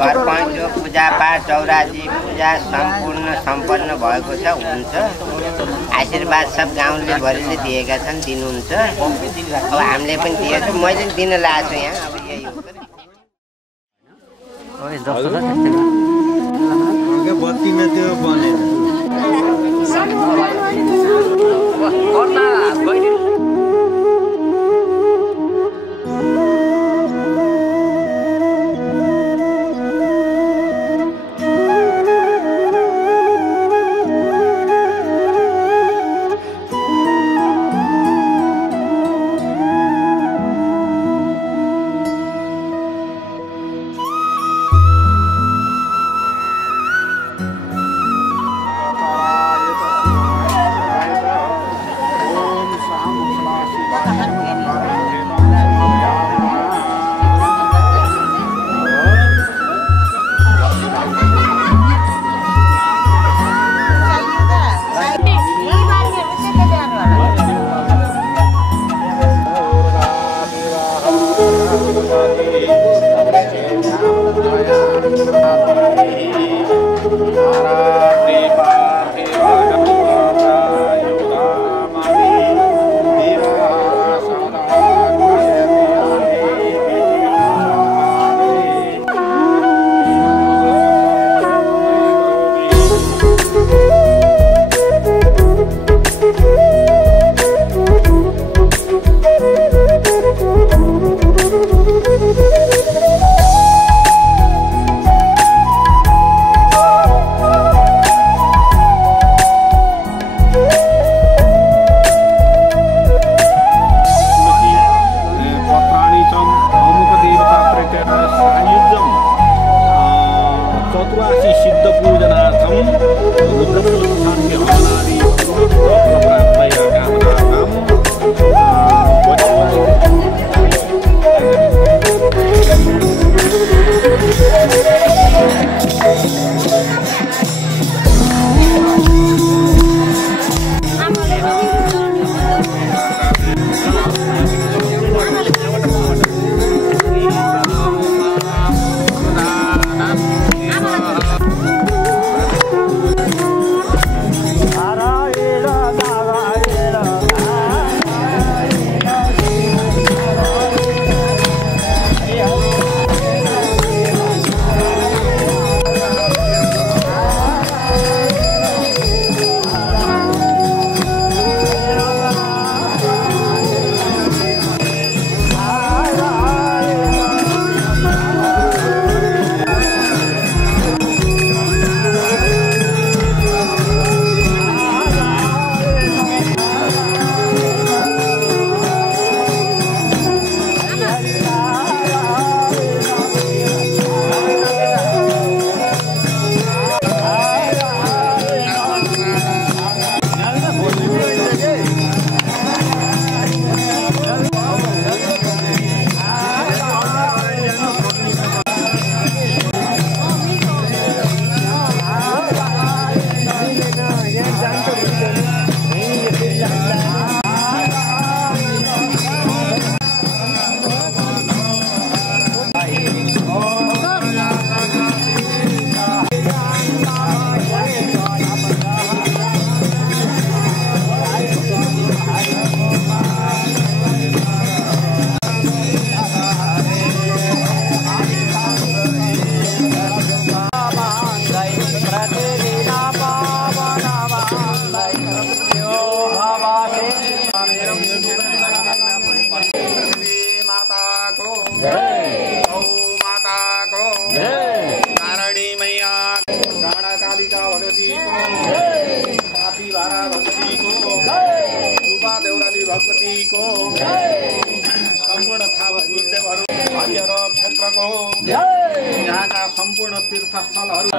घर पहुँच्यो, पूजापाठ चौराजी पूजा सम्पूर्ण सम्पन्न भएको छ, हुन्छ। आशीर्वाद सब गाउँले भरिले दिएका छन्, दिनुहुन्छ। अब हामीले पनि दिएको, मैले दिन लाग्छु यहाँ। अब यही हो। बत्तीमा त्यो बनेन। चतुरासी सिद्ध पूजनार्थम रुद्रशान्ति हवनादि प्रार्थया कामनानाम सम्पूर्ण गुरुदेवहरू हरिहर क्षेत्रको यहाँका सम्पूर्ण तीर्थस्थलहरू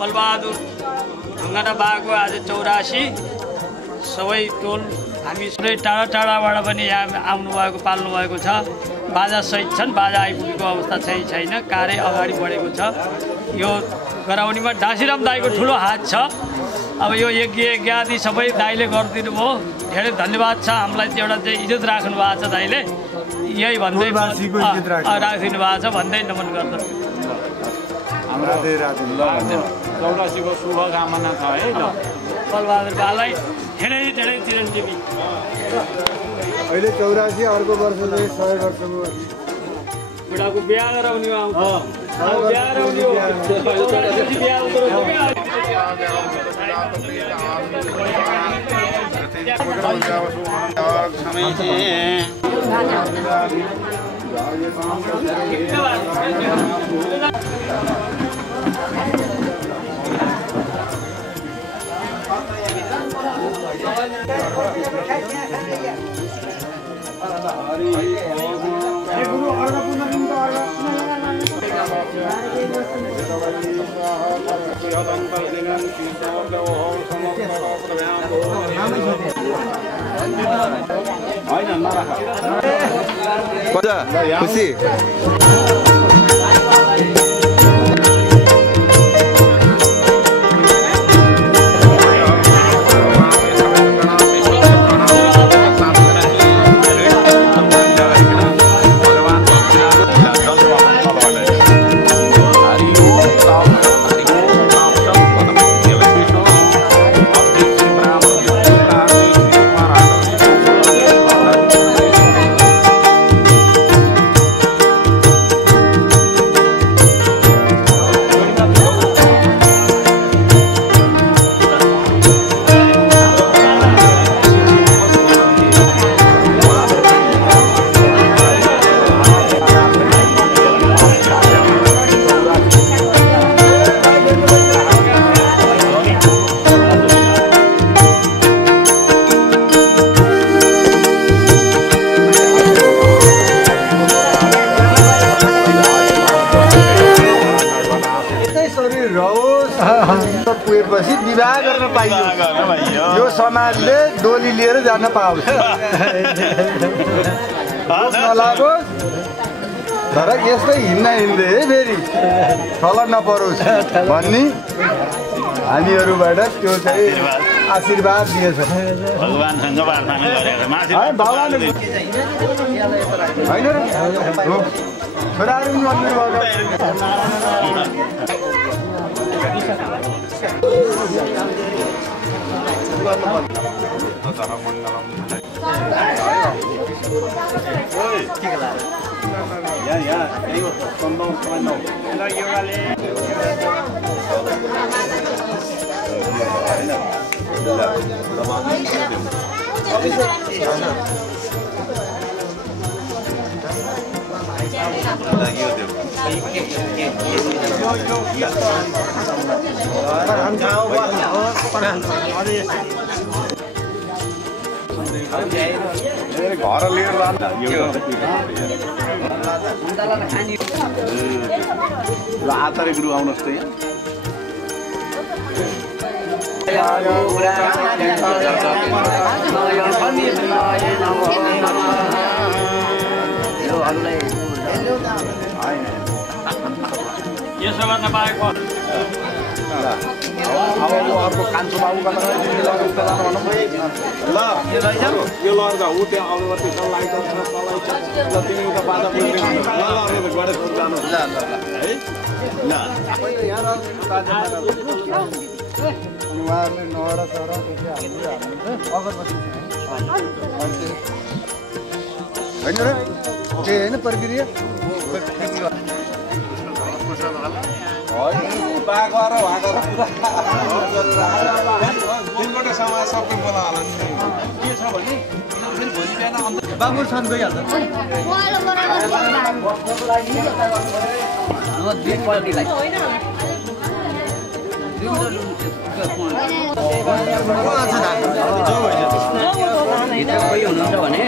बलबहादुर ढुङ्गाना बाको आज 84 सबै टोल हामी सबै टाढा टाढाबाट पनि यहाँ आउनुभएको पाल्नुभएको छ। बाजा सहित छन्, बाजा आइपुगेको अवस्था छैन, कार्य अगाडि बढेको छ। यो गराउनेमा डाँसीराम दाईको ठुलो हात छ। अब यो यज्ञ आदि सबै दाईले गरिदिनु भयो, धेरै धन्यवाद छ। हामीलाई एउटा चाहिँ इज्जत राख्नु भएको छ दाईले, यही भन्दै राखिदिनु भएको छ भन्दै नमन गर्दछु। 84 को शुभकामना छ है ल। बलबहादुर बालाई धेरै चिरञ्जीवी। अहिले 84 अर्को वर्ष चाहिँ 100 वर्षको बुढाको बिहा गराउने आउँछ। बिहा गराउने हो। 84 बिहा उतरेको क्या। खुसी पुगेपछि विवाह गर्न पाइयो। यो समाजले डोली लिएर जान पाउँछ नलागोस्, तर यस्तै हिँड्दै फेरि थल नपरोस् भन्ने हामीहरूबाट त्यो चाहिँ आशीर्वाद दिएछ। भगवानसँग प्रार्थना गरेर होइन र छोराहरू पनि मन्दिर भएको घर लिएर आन्तरिक रु आउनुहोस् त यसो गर्न पाएको अर्को कान्छो बाबुका ल यो लड्दा ऊ त्यहाँ अगरबत्ती लाइट तिमी उता बाजा गणेश जानु है ल उहाँहरूले नहरा चरा अगरबत्ती होइन र त्यही होइन प्रक्रिया समाज सबै बोला होला के छ भने भोलि बिहान बाबुर छन् गइहाल्छ हुनुहुन्छ भने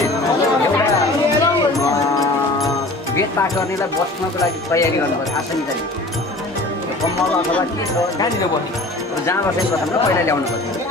बेद पाठ गर्नेलाई बस्नको लागि तयारी गर्नुपर्छ आसन गरी मल्ल अथवा के छ कहाँनिर बस्ने जहाँ बस्ने प्रथम र पहिला ल्याउनु पर्छ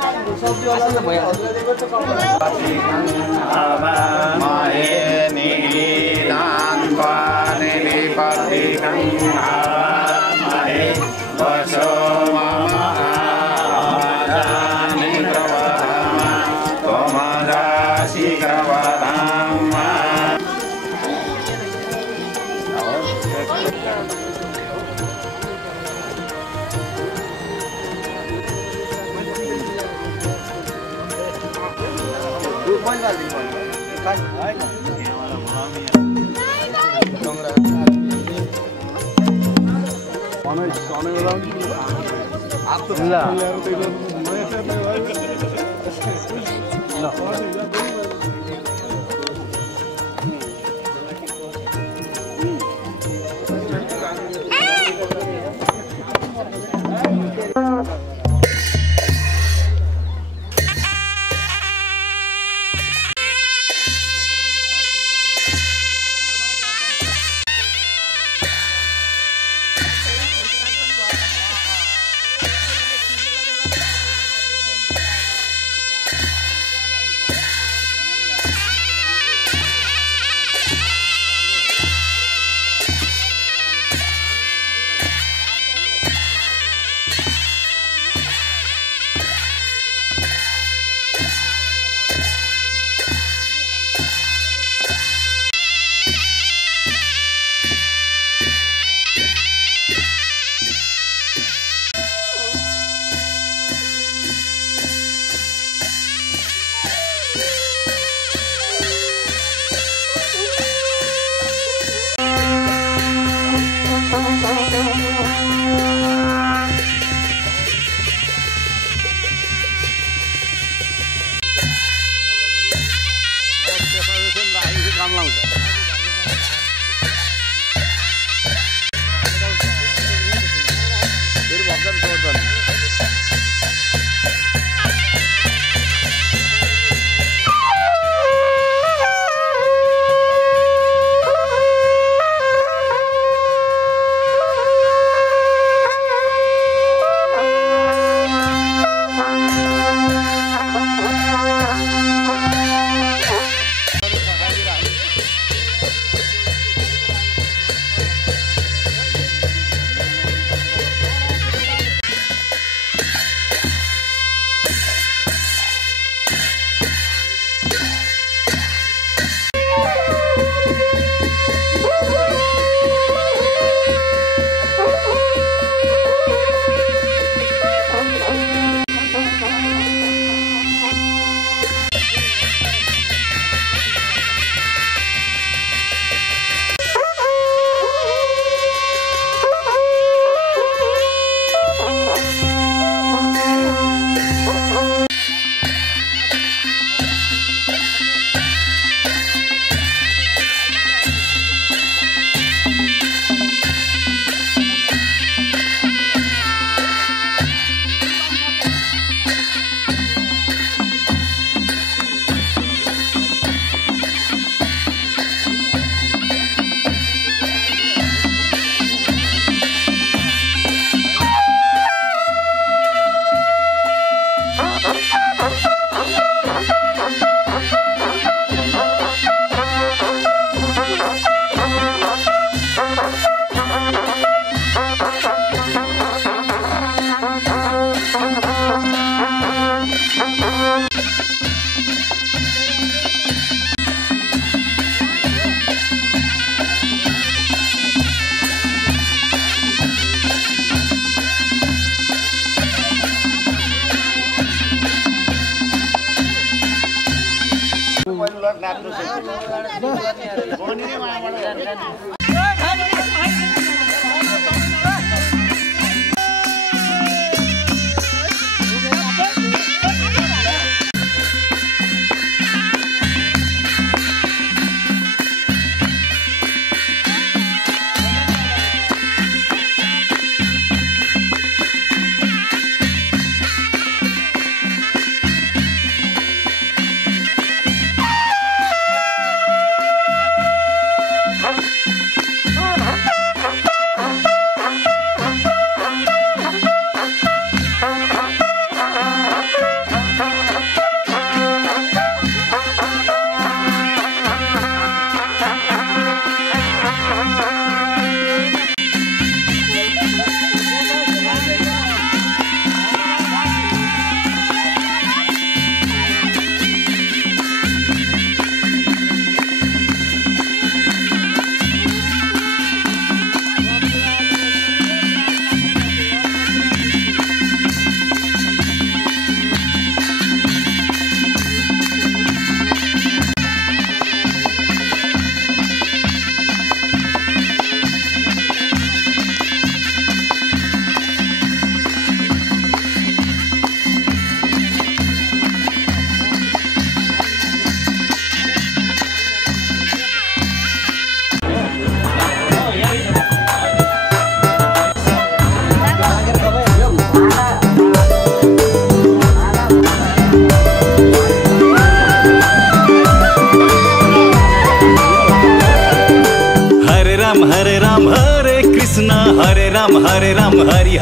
राम हरे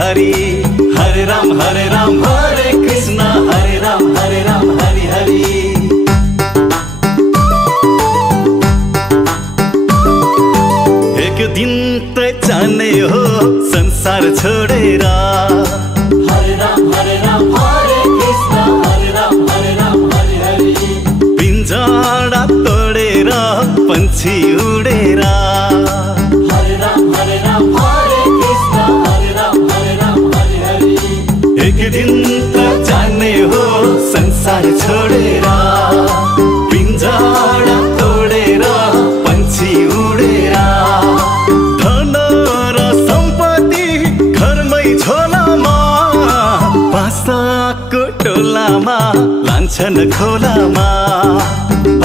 हरि हरे राम हरे कृष्ण हरे राम हरि हरि एक दिन त जाने हो संसार छोडेर हरे राम हरे कृष्ण हरे राम हरि हरि पिंजरा तोडेर पंछी उडेर हरे राम हरे कृष्ण हरे राम हरि हरि एक दिन त जाने हो संसार छोडेर पिंजरा तोडेर पंछी उडेर धन र सम्पत्ति घरमै झोलामा बासाको टोलामा लान्छन् खोलामा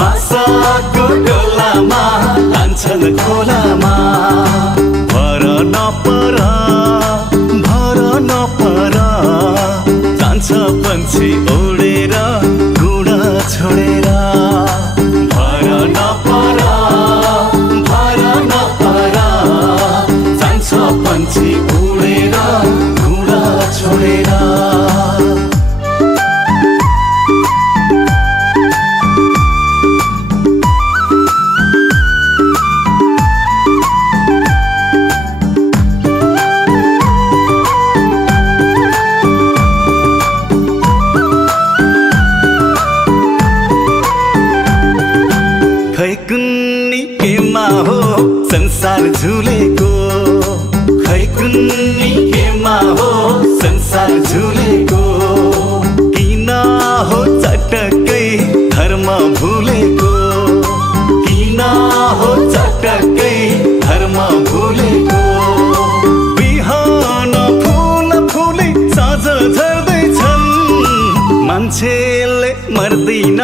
बासाको टोलामा लान्छन् खोलामा भर नपर जान्छ पंछी उडेर गुडा छोडेर भर नपर जान्छ पंछी उडेर गुडा छोडेर संसार झुलेको खै कुन्नी केमा हो संसार झुलेको किन हो चटक्कै धर्म भुलेको किन हो चटक्कै धर्म भुलेको बिहान फुल फुले साँझ झर्दैछन् मान्छेले मर्दैन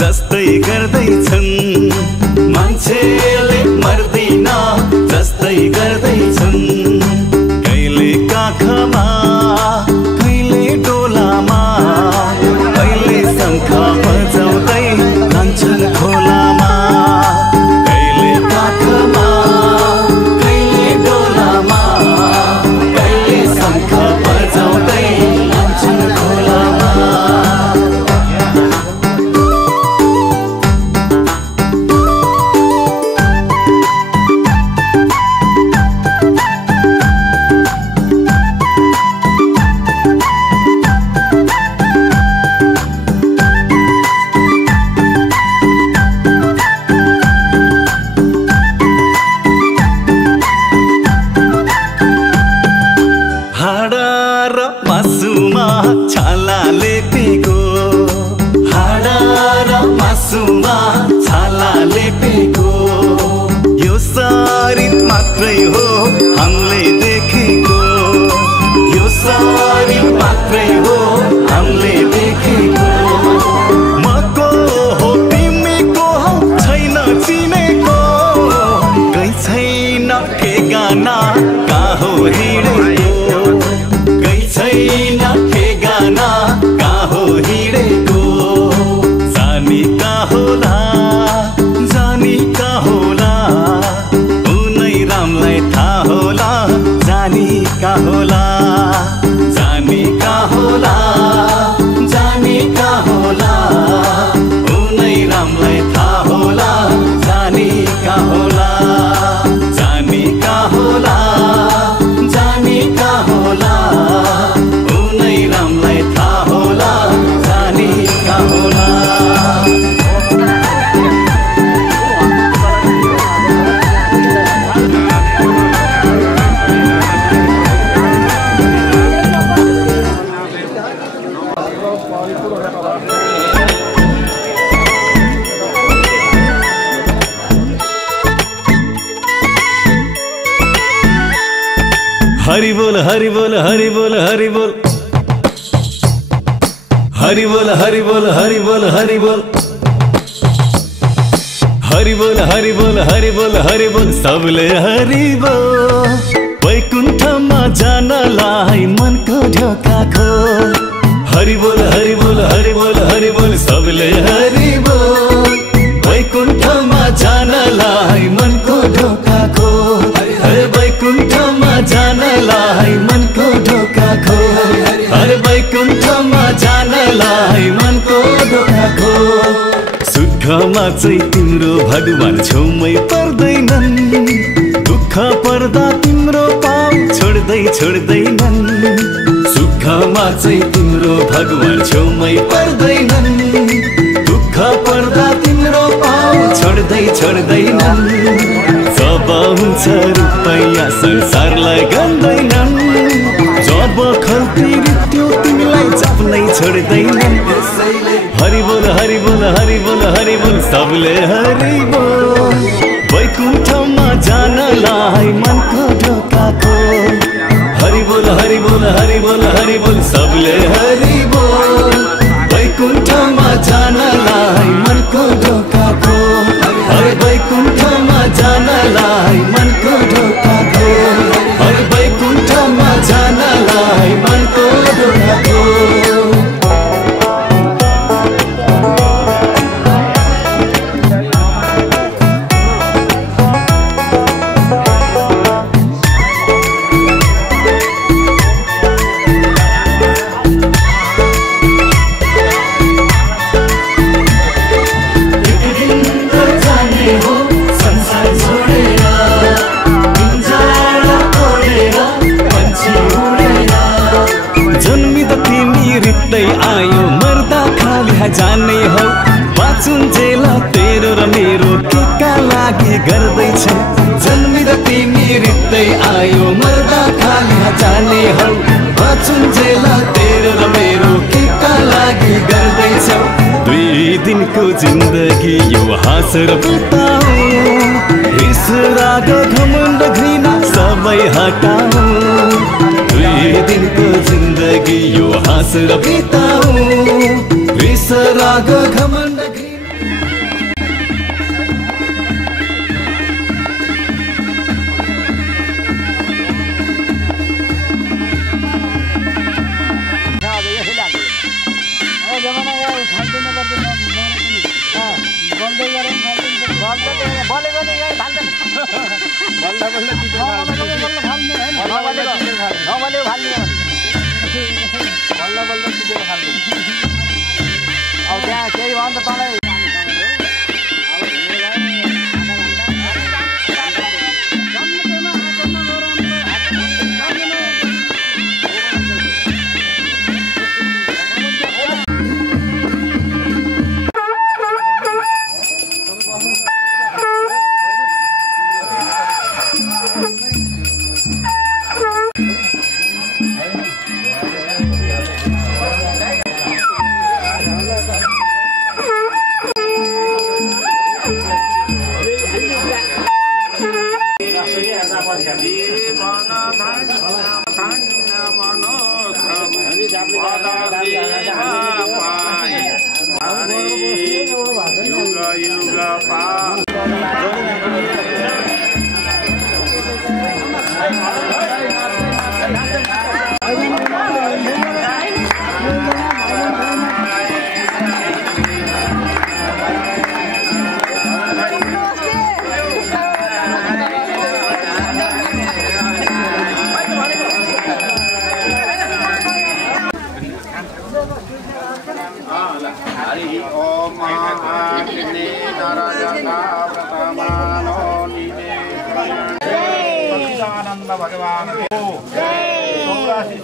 जस्तै गर्दैछन् मान्छेले मर्दैन जस्तै गर्दैछन् कहिले काखमा कहिले डोलामा कहिले शङ्ख बजाउँदै लान्छन् खोलामा कहिले काखमा कहिले डोलामा कहिले शङ्ख बजाउँदै लान्छन् खोलामा छाला लेपेको यो शरीर मात्रै हो हामीले देखेको यो शरीर मात्रै हो हामीले देखेको मको हो तिमीको हौ छैन चिनेको कहीँ छैन ठेगाना कहाँ हो हिँडेको कहीँ छैन ठेगाना कहाँ हो हिँडेको जानी का होला उनै रामलाई थाहा होला जानी का होला उनै रामलाई थाहा होला जानी का होला उनै रामलाई थाहा होला जानी का होला हरि बोल हरि बोल हरि बोल हरि बोल हरि बोल हरि बोल हरि बोल हरि बोल हरि बोल हरि बोल हरि बोल हरि बोल सबले हरि बोल वैकुण्ठमा जानलाई मनको ढोका खोल हरि बोल हरि बोल हरि बोल हरि बोल सबले हरि बोल वैकुण्ठमा जानलाई मनको ढोका खोल हरे वैकुण्ठमा जानलाई मनको ढोका खोल हर वैकुण्ठमा जानलाई मनको ढोका खोल सुखमा चाहिँ तिम्रो भगवान छेउमै पर्दैनन् दुःख पर्दा तिम्रो पाउ छोड्दैनन् सुखमा चाहिँ तिम्रो भगवान छेउमै पर्दैनन् दुःख पर्दा तिम्रो पाउ छोड्दैनन् जब हुन्छ रुपैयाँ संसारलाई गन्दैनन् जब खल्ती त्यो तिमीलाई जप्नै छोड्दैनन् हरि बोल हरि बोल हरि बोल हरि बोल सबले हरि बोल वैकुण्ठमा जानलाई मनको ढोका खोल हरि बोल हरि बोल हरि बोल हरि बोल सबले हरि बोल वैकुण्ठमा जानलाई मनको ढोका खोल हरि वैकुण्ठमा जानलाई मनको ढोका खोल हरि वैकुण्ठमा जानलाई मनको ढोका खोल आयो मर्दा खाली जाने हो बाँचुन्जेल तेरो र मेरो के का लागि गर्दैछ जन्मिँदा तिमी रित्दै आयो मर्दा खाली जाने हो बाँचुन्जेल तेरो र मेरो के का लागि गर्दैछौ 2 दिनको जिन्दगी यो हाँसेर बिताऊ रिस राग घमण्ड घृणा सबै हटाऊ 2 दिनको जिन्दगी यो हाँसेर बिताऊ रिस राग घमण्ड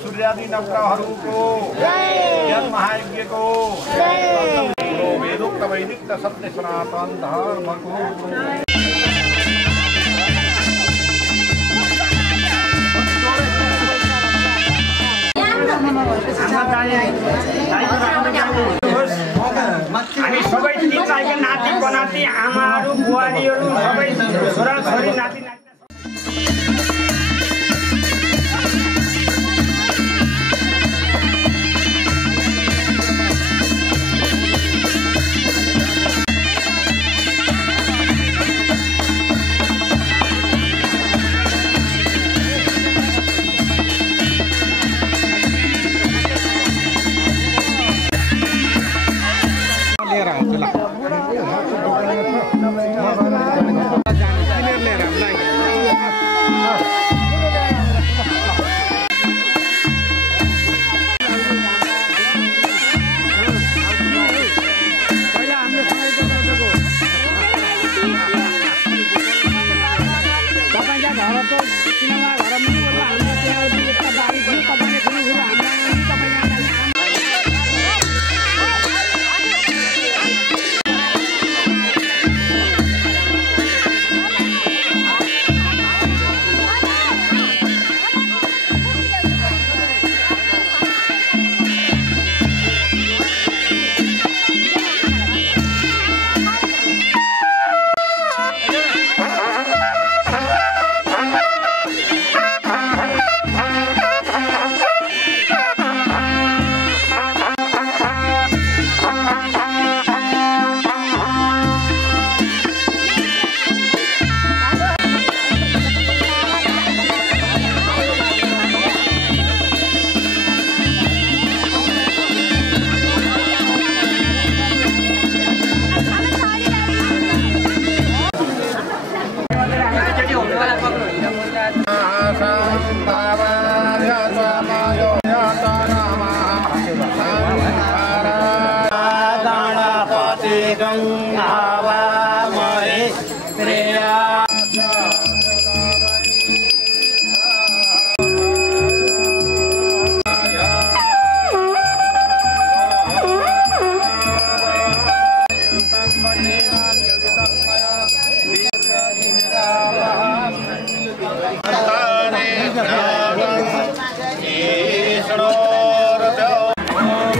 सूर्यादि नवग्रहहरूको ज्ञान महायज्ञको वेदोक्त वैदिक सत्य सनातन धर्मको हामी सबै तिनजना नाति बनाती आमाहरू बुहारीहरू सबै छोराछोरी नाति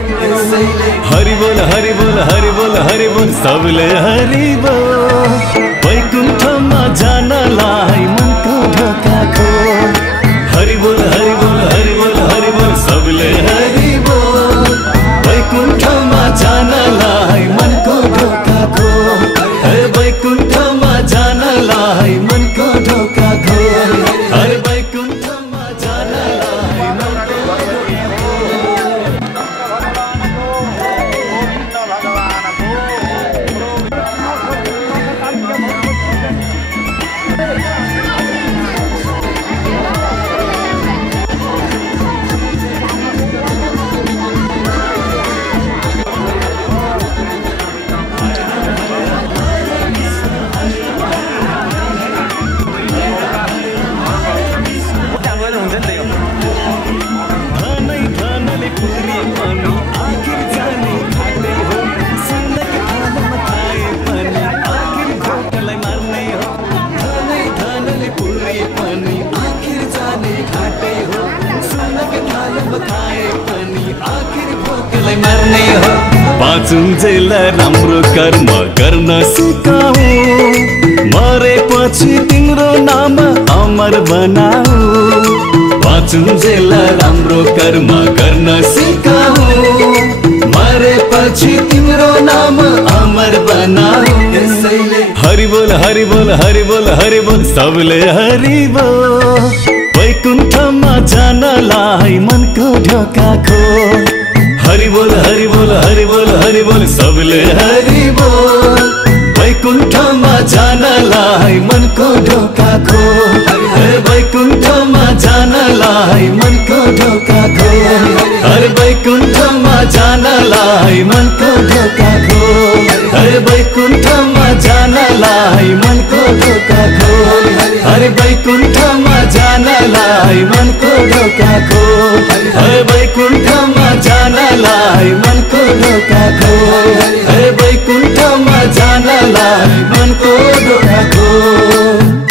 हरि बोल हरि बोल हरि बोल हरि बोल सबले हरि बोल वैकुण्ठमा जानलाई मनको ढोका खोल हरि बोल हरि बोल हरि बोल हरि बोल सबले हरि बोल वैकुण्ठमा जानलाई मनको ढोका खोल वैकुण्ठमा जानलाई मनको ढोका खोल हरि वैकुण्ठमा जानलाई मनको पाचुन्जेल राम्रो कर्म गर्न सिकाऊ मरेपछि तिम्रो नाम अमर बनाऊ पाचुन्जेल राम्रो कर्म गर्न सिकाऊ मरेपछि तिम्रो नाम अमर बनाऊ हरि बोल हरि बोल हरि बोल हरि बोल सबले हरि बोल वैकुण्ठमा जानलाई मनको ढोका खोल हरि बोल हरि बोल हरि बोल हरि बोल सबले हरि बोल वैकुण्ठमा जानलाई मनको ढोका खोल वैकुण्ठमा जानलाई मनको ढोका खोल हरि वैकुण्ठमा जानलाई मनको ढोका खोल हरि वैकुण्ठमा जानलाई मनको ढोका खोल हरि वैकुण्ठमा जानलाई मनको ढोका खोल हरि वैकुण्ठमा जानलाई मनको ढोका खोल हरि वैकुण्ठमा जानलाई मनको ढोका खोल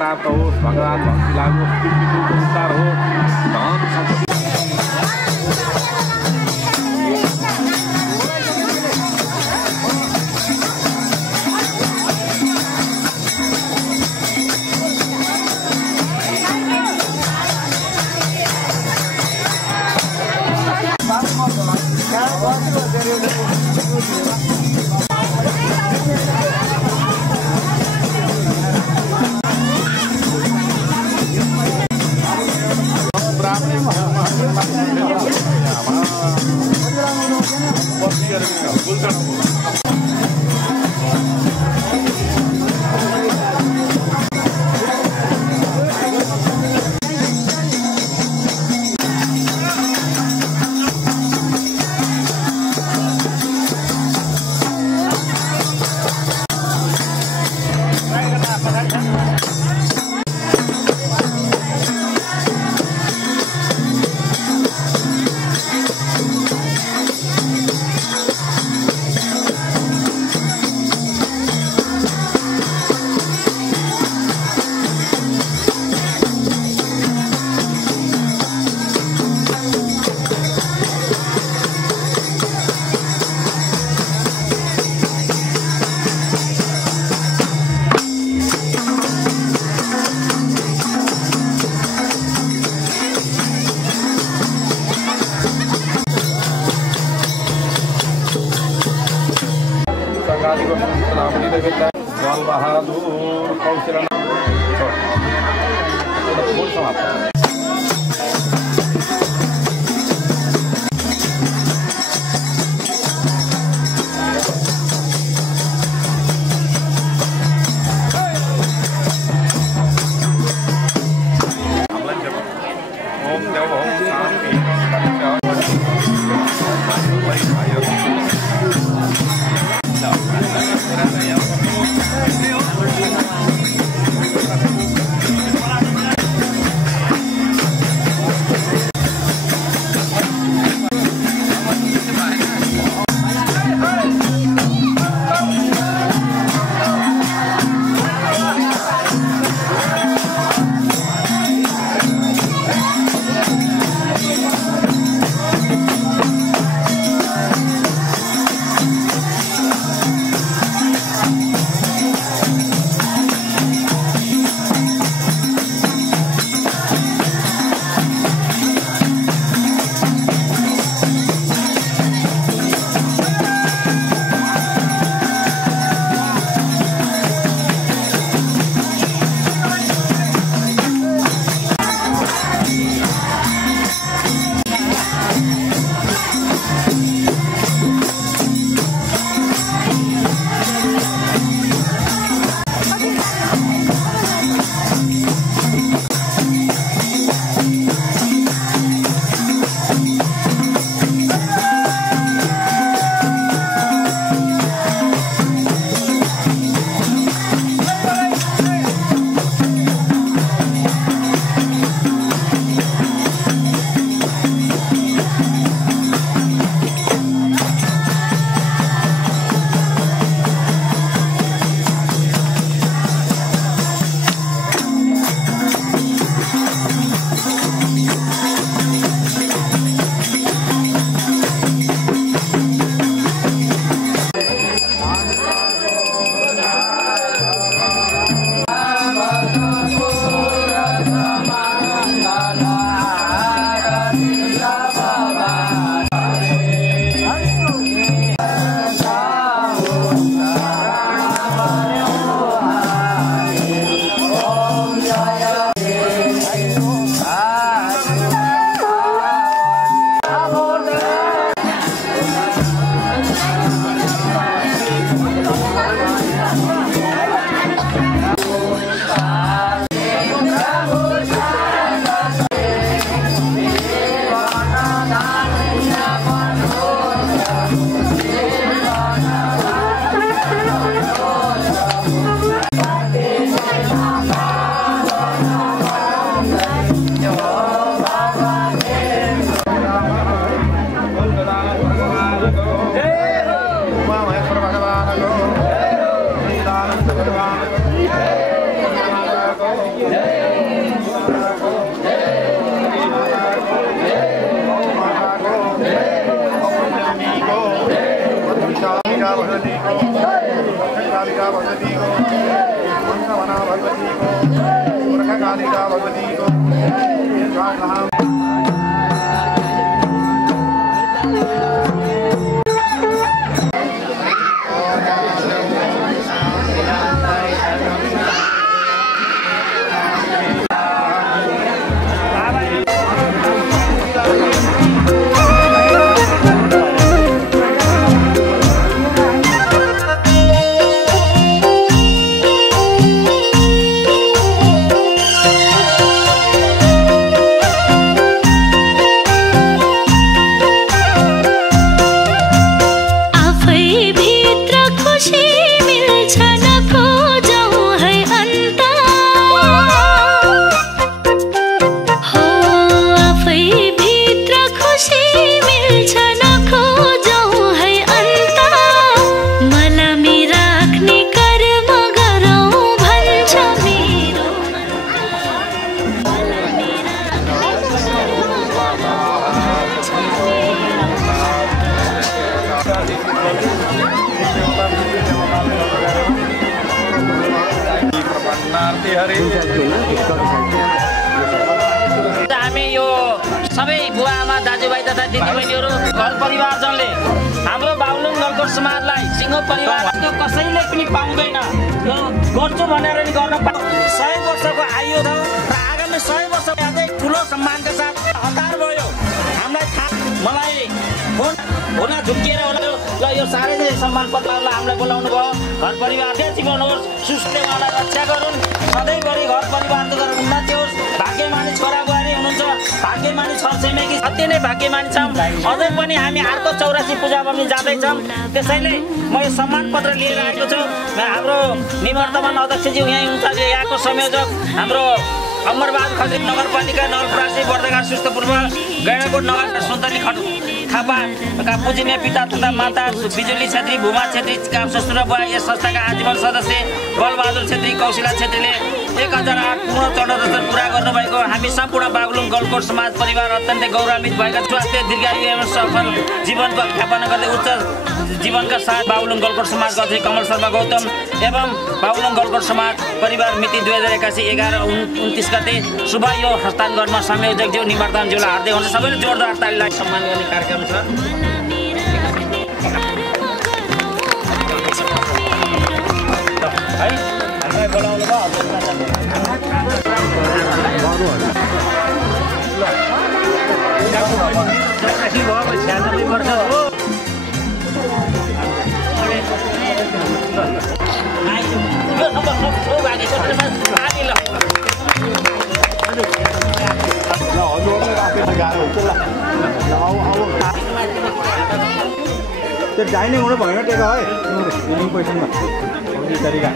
प्राप्त हो भगवान भक्ति लागो संसार हो धन सम्पत्ति जल बहादुर कौशल समाप्त हामी यो सबै बुवा आमा दाजुभाइ तथा दिदीबहिनीहरू घर परिवारजनले हाम्रो बागलुङ गलकोट समाजलाई सिङ्गो परिवार त्यो कसैले पनि पाउँदैन। यो गर्छु भनेर नि गर्न 100 वर्षको आयु छ र आगामी 100 वर्ष अझै ठुलो सम्मानका साथ हतार भयो। हामीलाई थाहा मलाई फोन हुन झुक्किएर होला ल यो साह्रै नै सम्मान पत्रलाई हामीलाई बोलाउनु भयो। घर परिवारकै जीवन होस्, सुस्ते उहाँलाई रक्षा गरून्, सधैँभरि घर परिवारको उन्नति होस्। भाग्यमानी छोराबुहारी हुनुहुन्छ, भाग्यमानी छरछिमेकी अति नै भाग्यमानी छौँ। अझै पनि हामी अर्को 84 पूजा पनि जाँदैछौँ। त्यसैले म यो सम्मान पत्र लिएर आएको छु। हाम्रो निवर्तमान अध्यक्षज्यू यहीँ हुनुहुन्छ, यहाँको संयोजक हाम्रो अमरबहादुर खत्री नगरपालिका नवलपरासी बर्दघाट सुस्तपूर्व गैँडाकोट नगर सुन्तली थापाका पूजनीय पिता तथा माता बिजुली छेत्री, भूमा छेत्री, काम ससुर बुवा, यस संस्थाका आजीवन सदस्य बलबहादुर छेत्री, कौशिला छेत्रीले 1008 पूर्ण चरणदर्शन पुरा गर्नुभएको हामी सम्पूर्ण बागलुङ गलकोट समाज परिवार अत्यन्तै गौरवान्वित भएका स्वास्थ्य दीर्घायु एवं सफल जीवनको कामना गर्दै उच्च जीवनका साथ बागलुङ गलकोट समाजका अध्यक्ष कमल शर्मा गौतम एवं बागलुङ गलकोट समाज परिवार मिति 2081 11-29 गते शुभ यो हस्तान्तरण गर्न संयोजकज्यू निवर्तनज्यूलाई हार्दिक हुन्छ। सबैले जोरदार तालीलाई सम्मान गर्ने कार्यक्रम छ। है हामीलाई बोलाउनु भयो। त्यो जाने हुनु भएन टेका है पैसामा तरिका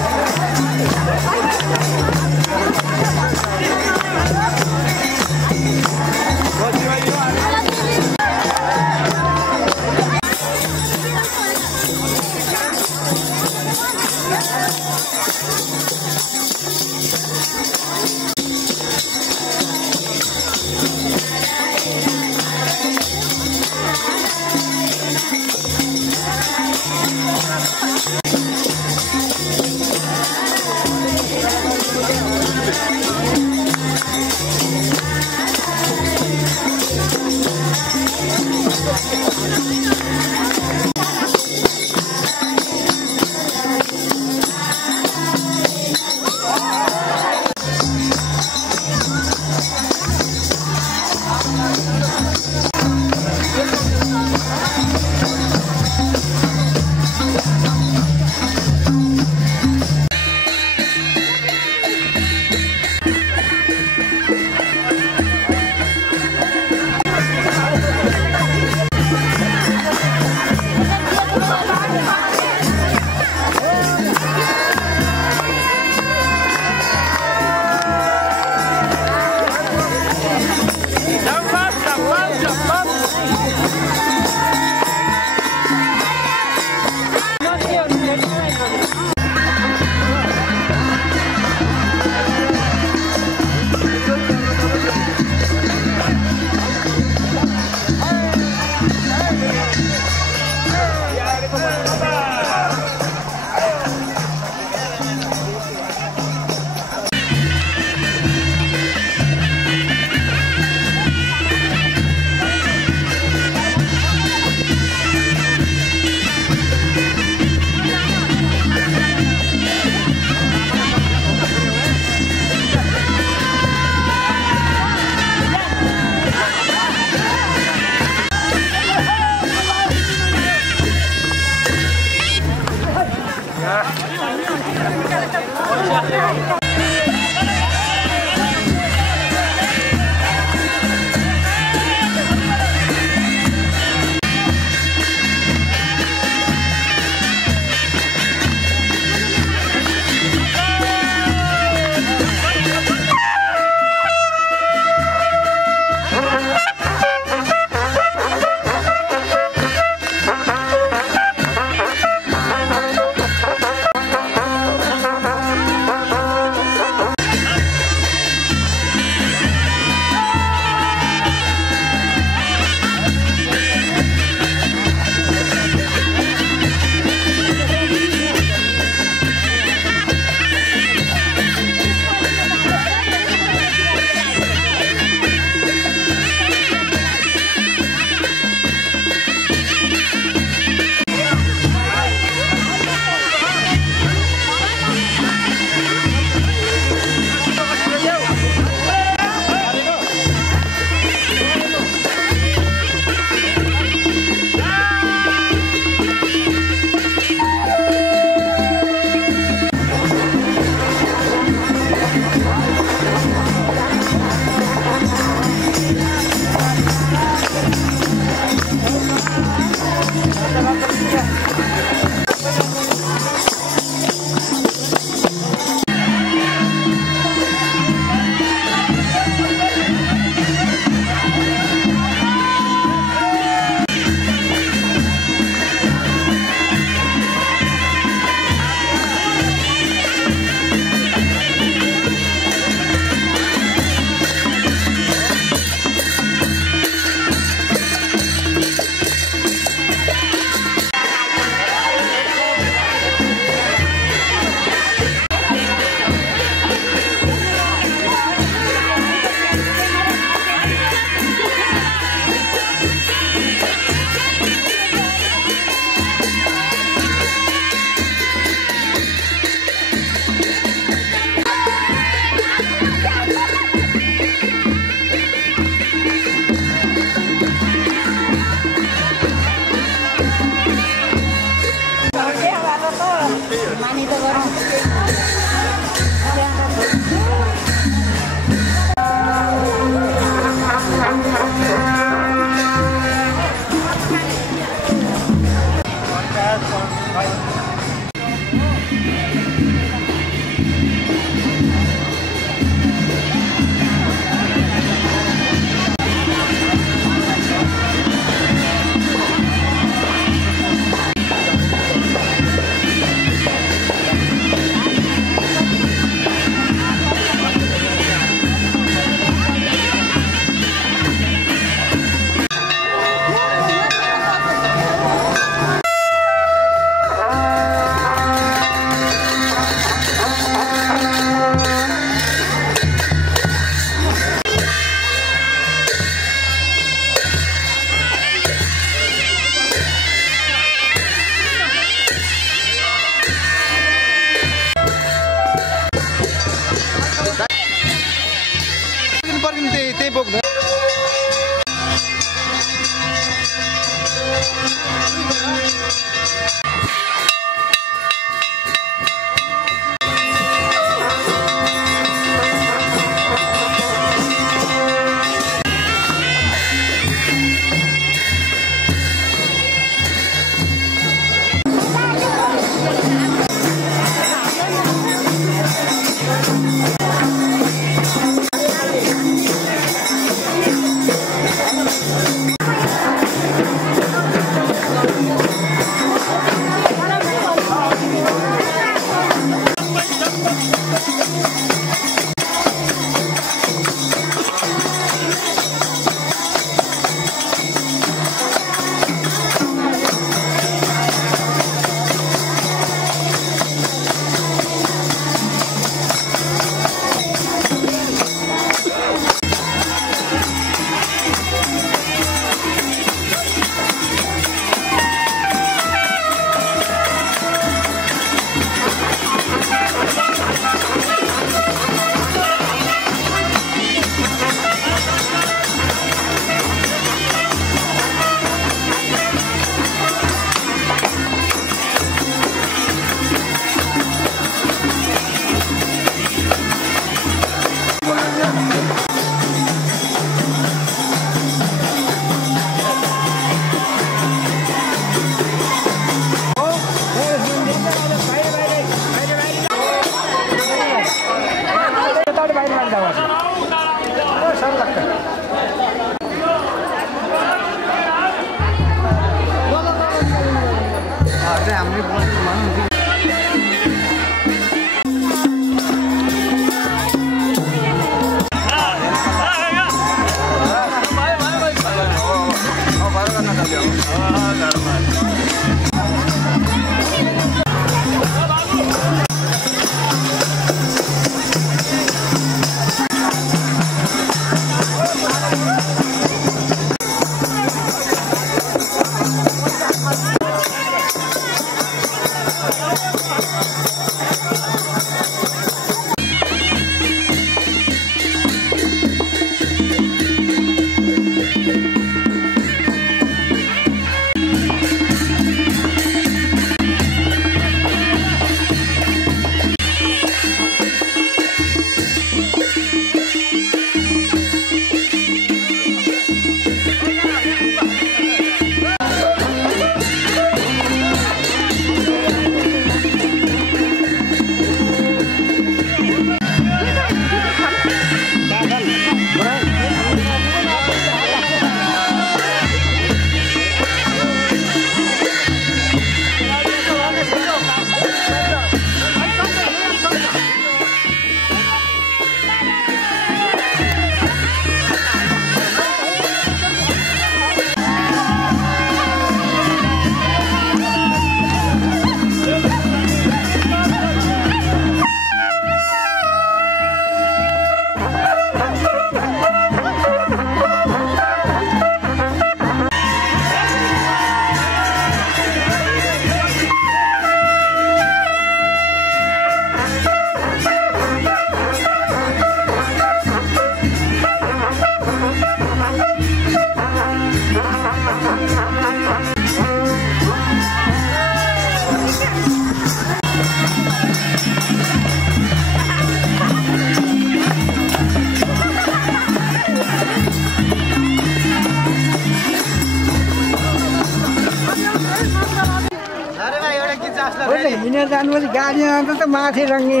हिँडेर जानुपर्छ गाडी आउँदा त माथि रङ्गे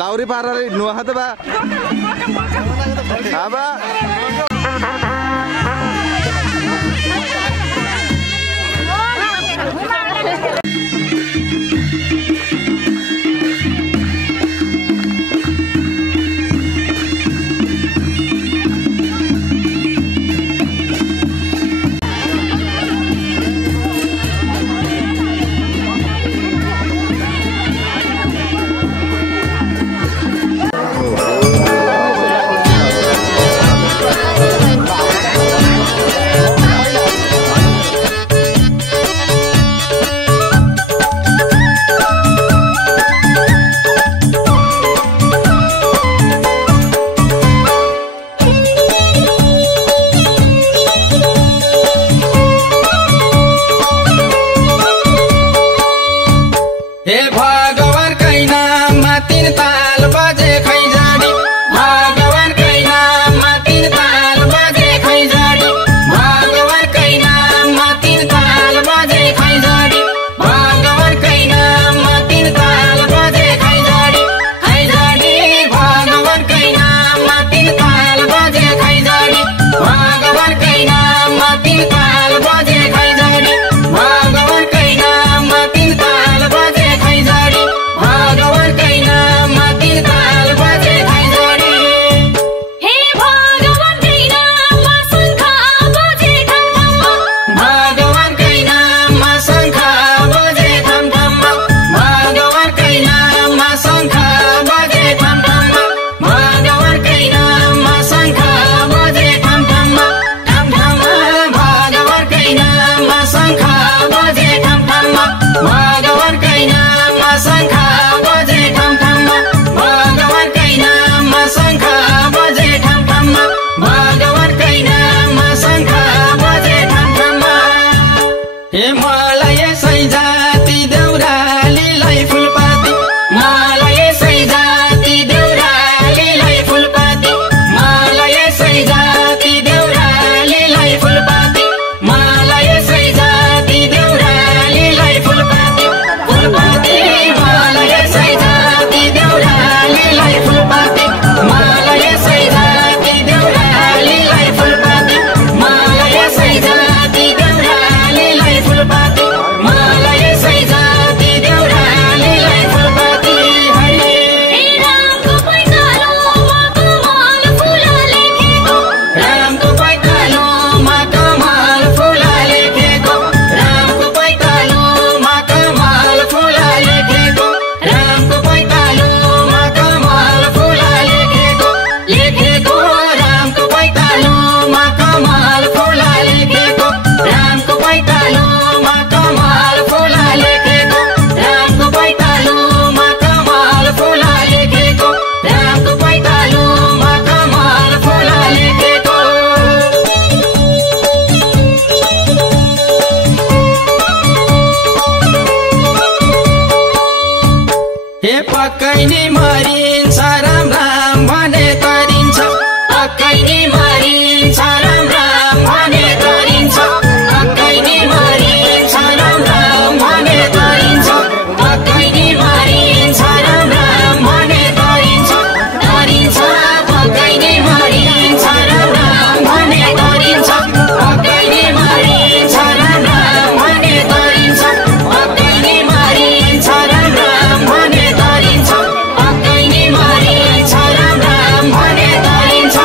लाउरी पाराले नुहा त बा आबा पक्कै नि मरिन्छ राम राम भने गरिन्छ पक्कै नि मरिन्छ राम राम भने गरिन्छ पक्कै नि मरिन्छ राम राम भने गरिन्छ पक्कै नि मरिन्छ राम राम भने गरिन्छ गरिन्छ पक्कै नि मरिन्छ राम राम भने गरिन्छ पक्कै नि मरिन्छ राम राम भने गरिन्छ पक्कै नि मरिन्छ राम राम भने गरिन्छ पक्कै नि मरिन्छ राम राम भने गरिन्छ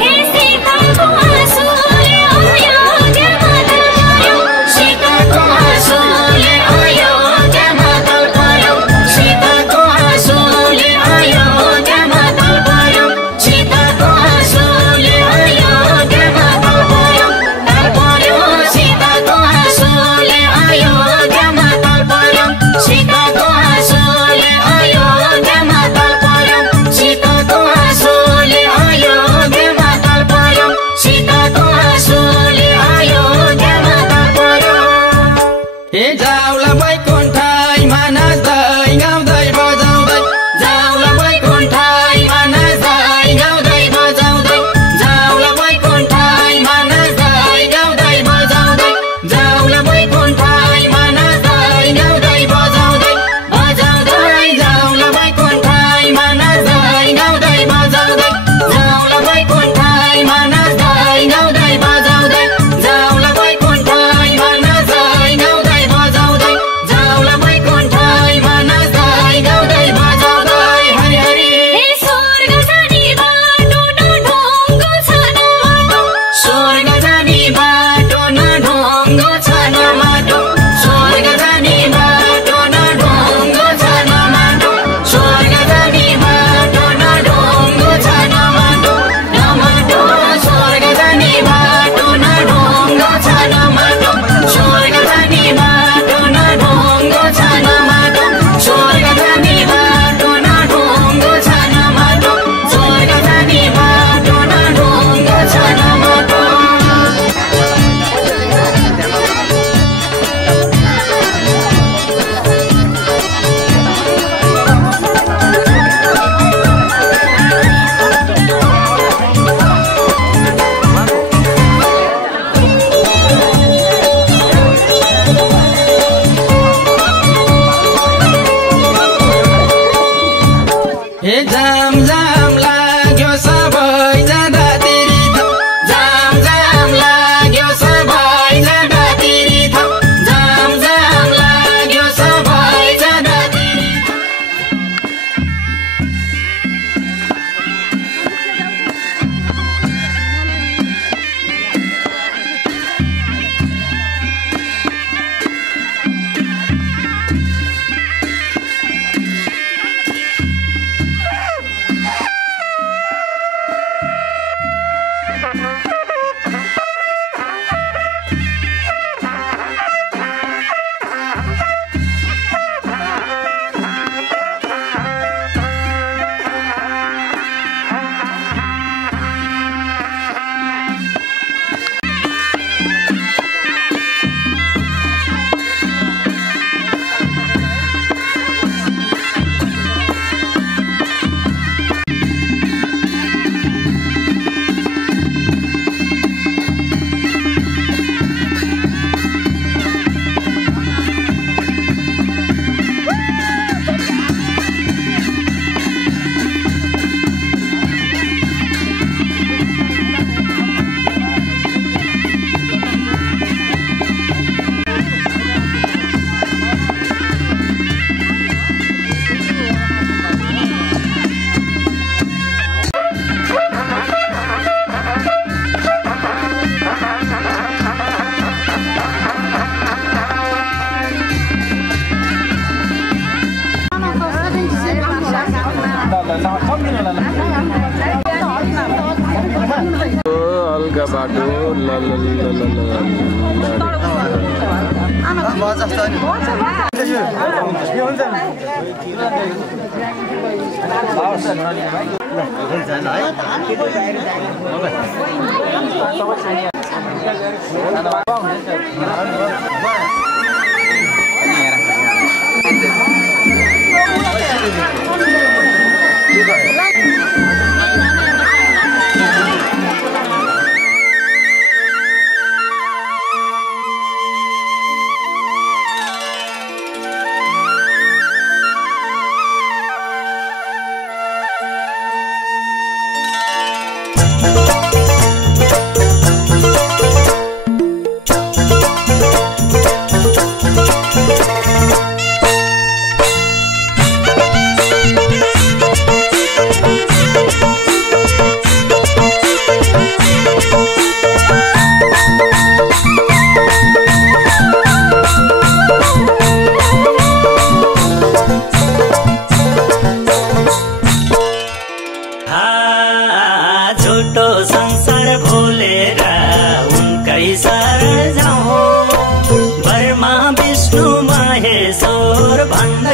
हे सीताको आँसुले अयोध्यामा तल्पायो सीताको आँसुले अयोध्यामा तल्पायो सीताको आँसुले अयोध्यामा तल्पायो सीताको आँसुले अयोध्यामा तल्पायो तल्पायो सीताको आँसुले अयोध्यामा तल्पायो सीताको आँसुले अयोध्यामा तल्पायो सीताको आँसुले अयोध्यामा तल्पायो सीताको आँसुले अयोध्यामा तल्पायो हे जाउला बैकुण्ठमा नाच्दै गाउँदै बजाउँदै जाउला बैकुण्ठमा नाच्दै गाउँदै बजाउँदै जाउला बैकुण्ठमा नाच्दै गाउँदै बजाउँदै जाउला बैकुण्ठमा नाच्दै गाउँदै बजाउँदै बजाउँदै जाउला बैकुण्ठमा नाच्दै गाउँदै बजाउँदै जाउला बैकुण्ठमा नाच्दै गाउँदै बजाउँदै जाउला बैकुण्ठमा नाच्दै गाउँदै बजाउँदै जाउला बैकुण्ठमा नाच्दै गाउँदै बजाउँदै हरि हरि हे स्वर्ग जाने बाटो न ढुङ्गो छ न माटो स्वर्ग जाने बाटो न ढुङ्गो छ न माटो स्वर्ग जाने बाटो न ढुङ्गो छ न माटो स्वर्ग जाने बाटो न ढुङ्गो छ न माटो स्वर्ग जाने बाटो न ढुङ्गो छ न माटो स्वर्ग जाने बाटो न ढुङ्गो छ न माटो स्वर्ग जाने बाटो न ढुङ्गो छ न माटो स्वर्ग जाने बाटो न ढुङ्गो छ न माटो हे जाम जाम लाग्यो सबै जाँदा तिरिथो जाम जाम लाग्यो सबै जाँदा तिरिथो जाम जाम लाग्यो सबै जाँदा तिरिथो हल्का बाटो ल ल ल ल ल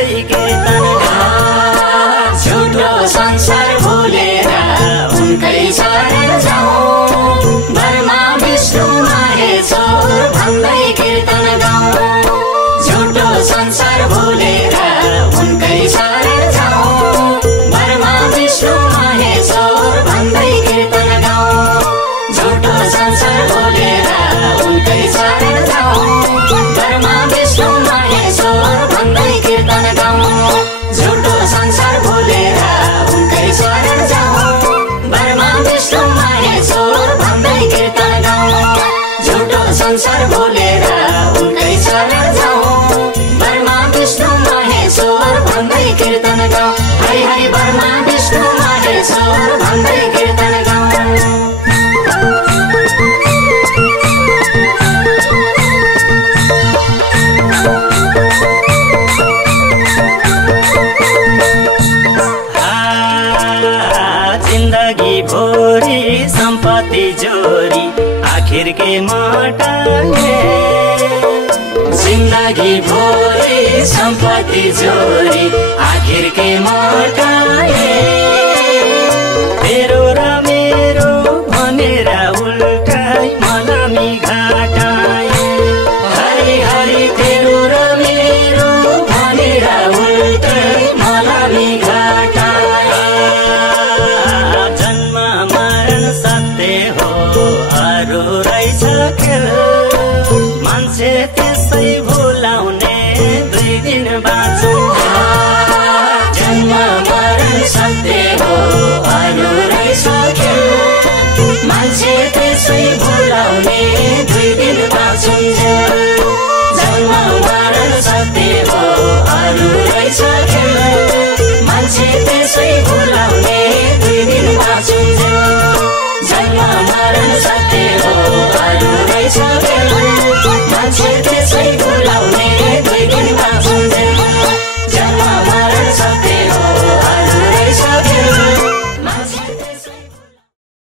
भन्दै कीर्तन गाउँ झुटो संसार भुलेर उनकै शरण जाउँ ब्रह्मा विष्णु महेश्वर भन्दै कीर्तन गाउँ झुटो संसार भुलेर उनकै शरण जाउँ ब्रह्मा विष्णु महेश्वर भन्दै कीर्तन गाउँ झुटो संसार भुलेर उनकै शरण जाउँ ब्रह्मा विष्णु महेश्वर भन्दै कीर्तन गाउँ झुटो संसार भुलेर उनकै शरण जाउँ ब्रह्मा विष्णु महेश्वर भन्दै कीर्तन गाउँ झुटो संसार भुलेर उनकै शरण जाउँ ब्रह्मा विष्णु महेश्वर भन्दै कीर्तन गाउँ हरि हरि ब्रह्मा विष्णु महेश्वर भन्दै कीर्तन गाउँ जिंदगी भोरी संपत्ति जोरी आखिर के मोटाए जिंदगी भोरी संपत्ति जोरी आखिर के मोटाए तेरो